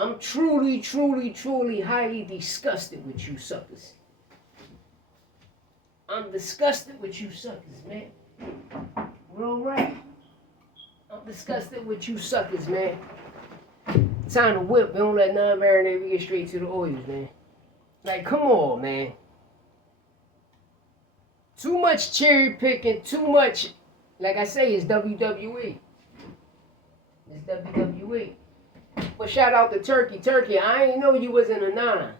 I'm truly, truly, truly highly disgusted with you suckers. I'm disgusted with you suckers, man. Real right. I'm disgusted with you suckers, man. Time to whip. Don't let none marinate. We get straight to the oils, man. Like, come on, man. Too much cherry picking. Too much. Like I say, it's WWE. It's WWE. But shout out to Turkey. Turkey, I ain't know you was in a 9.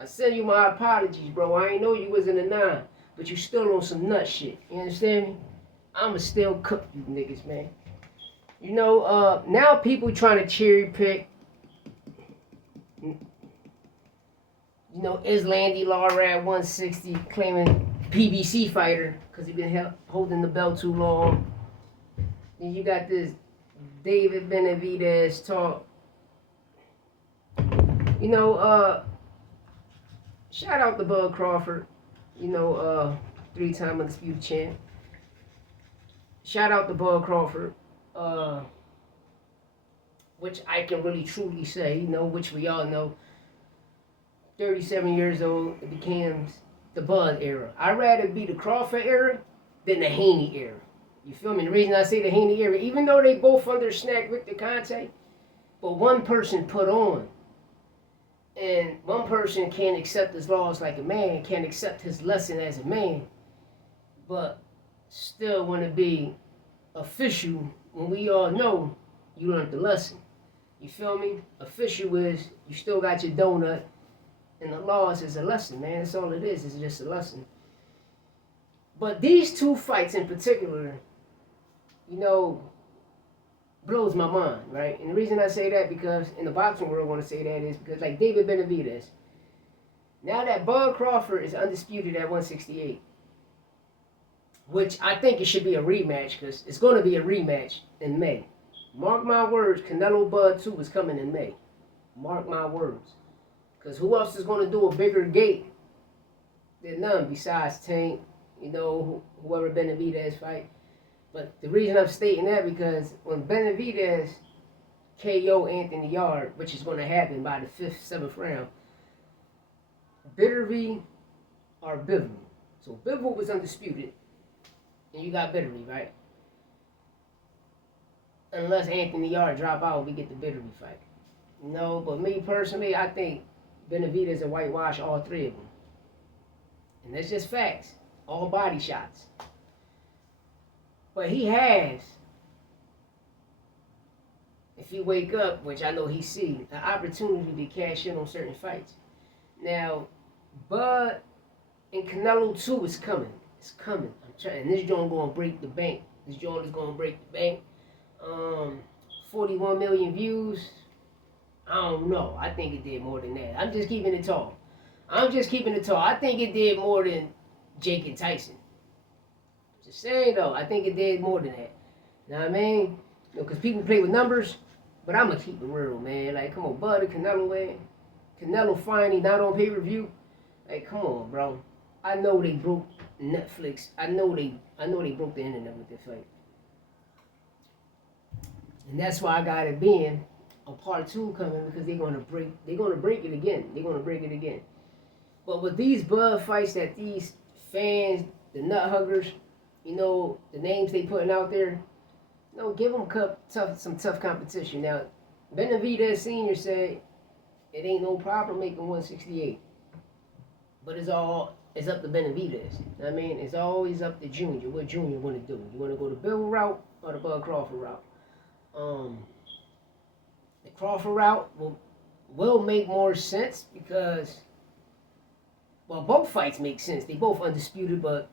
I send you my apologies, bro. I ain't know you was in a 9. But you still on some nut shit. You understand me? I'ma still cook you niggas, man. You know, now people trying to cherry pick. You know, Islandy Lara at 160 claiming PBC fighter because he been holding the belt too long. Then you got this David Benavidez talk. You know, shout out to Bud Crawford. You know, 3-time undisputed champ. Shout out to Bud Crawford. Which I can really truly say, you know, which we all know. 37 years old, it becomes the Bud era. I'd rather be the Crawford era than the Haney era. You feel me? The reason I say the Haney era, even though they both under snack Victor Conte, but one person put on. And one person can't accept his laws like a man, can't accept his lesson as a man, but still want to be official when we all know you learned the lesson. You feel me? Official is you still got your donut, and the laws is a lesson, man. That's all it is. It's just a lesson. But these two fights in particular, you know, blows my mind, right? And the reason I say that, because in the boxing world I want to say that is because, like David Benavidez, now that Bud Crawford is undisputed at 168, which I think it should be a rematch, because it's going to be a rematch in May. Mark my words, Canelo Bud 2 is coming in May. Mark my words. Because who else is going to do a bigger gate than none besides Tank, you know, whoever Benavidez fight. But the reason I'm stating that, because when Benavidez KO Anthony Yard, which is going to happen by the 5th, 7th round, Bitterly or Bivol. So Bivol was undisputed, and you got Bitterly, right? Unless Anthony Yard drop out, we get the Bitterly fight. No, but me personally, I think Benavidez will whitewash all 3 of them. And that's just facts. All body shots. But he has, if he wake up, which I know he see, an opportunity to cash in on certain fights. Now, Bud and Canelo 2 is coming. It's coming. I'm trying. And this joint going to break the bank. This joint is going to break the bank. 41 million views. I don't know. I think it did more than that. I'm just keeping it tall. I think it did more than Jake and Tyson. Just saying though, I think it did more than that. You know what I mean? Because people play with numbers, but I'm going to keep it real, man. Like, come on, Bud and Canelo, man. Canelo finally not on pay-per-view. Like, come on, bro. I know they broke Netflix. I know they broke the internet with this fight. And that's why I got it being a part 2 coming, because they're gonna break it again. But with these Bud fights that these fans, the nut huggers, you know, the names they putting out there, you know, give them some tough competition. Now, Benavidez Sr. said it ain't no problem making 168. But it's up to Benavidez. I mean, it's always up to Junior. What Junior want to do? You want to go the Bill route or the Bud Crawford route? The Crawford route will make more sense because, well, both fights make sense. They both undisputed, but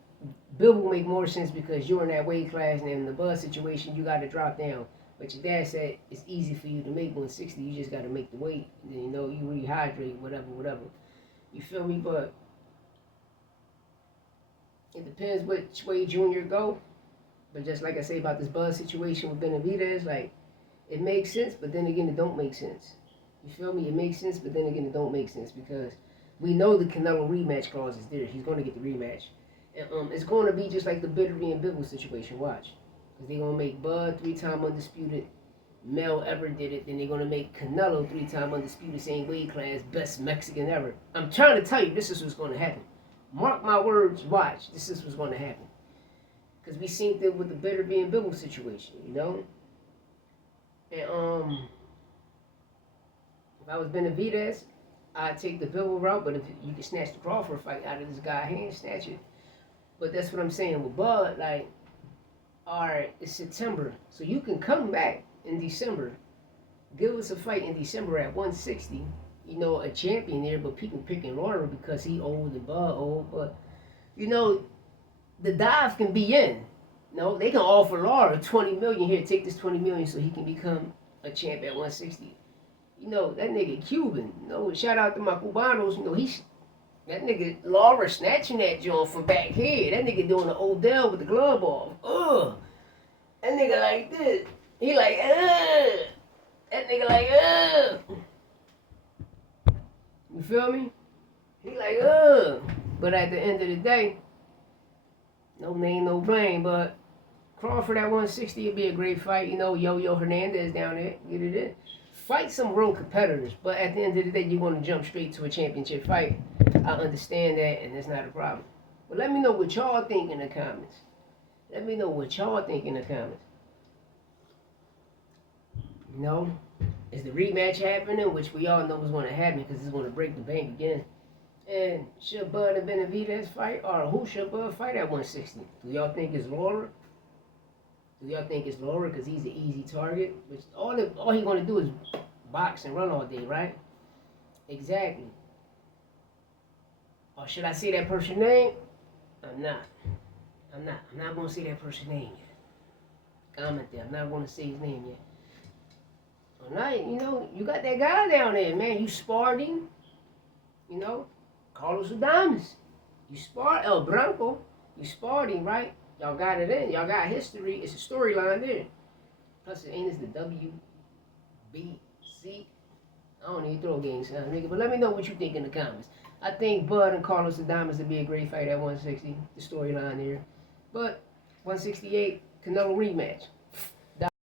Bill will make more sense because you're in that weight class, and in the Bud situation, you got to drop down. But your dad said it's easy for you to make 160. You just got to make the weight. And then, you know, you rehydrate, whatever. You feel me? But it depends which way Junior go. But just like I say about this Bud situation with Benavidez, like, it makes sense, but then again, it don't make sense. You feel me? It makes sense, but then again, it don't make sense because we know the Canelo rematch clause is there. He's going to get the rematch. And it's going to be just like the Bitterly and Bivol situation. Watch. Because they're going to make Bud 3-time undisputed male ever did it, then they're gonna make Canelo 3-time undisputed same weight class, best Mexican ever. I'm trying to tell you, this is what's gonna happen. Mark my words, watch. This is what's gonna happen. Cause we seen that with the Better being Bibble situation, you know. And if I was Benavidez, I'd take the Bibble route. But if you could snatch the Crawford fight out of this guy's hand, snatch it. But that's what I'm saying with Bud. Like, all right, it's September, so you can come back in December. Give us a fight in December at 160. You know, a champion there, but people picking Lara because he old and Bud old. But you know, the dive can be in. No, they can offer Lara 20 million here. Take this 20 million so he can become a champ at 160. You know, that nigga Cuban. You know, shout out to my Cubanos. You know, that nigga Lara snatching that joint from back here. That nigga doing the Odell with the glove off. Ugh. That nigga like this. He like, ugh. That nigga like, ugh. You feel me? He like, ugh. But at the end of the day, no name, no blame. But Crawford at 160 would be a great fight. You know, Yo-Yo Hernandez down there. Get it in. Fight some real competitors. But at the end of the day, you're going to jump straight to a championship fight. I understand that, and that's not a problem. But let me know what y'all think in the comments. Let me know what y'all think in the comments. You know, is the rematch happening? Which we all know is going to happen because it's going to break the bank again. And should Bud and Benavidez fight? Or who should Bud fight at 160? Do y'all think it's Lara? Do y'all think it's Lara because he's an easy target? Which all he's going to do is box and run all day, right? Exactly. Or should I say that person's name? I'm not. I'm not going to say that person's name yet. Comment there. I'm not going to say his name yet. All right, you know, you got that guy down there, man. You sparred him. You know, Carlos Adames. You sparred El Branco. You sparred him, right? Y'all got it in. Y'all got history. It's a storyline there. Plus, it ain't the WBC. I don't need throw games, nigga. But let me know what you think in the comments. I think Bud and Carlos Adames would be a great fight at 160. The storyline there. But 168, Canelo rematch.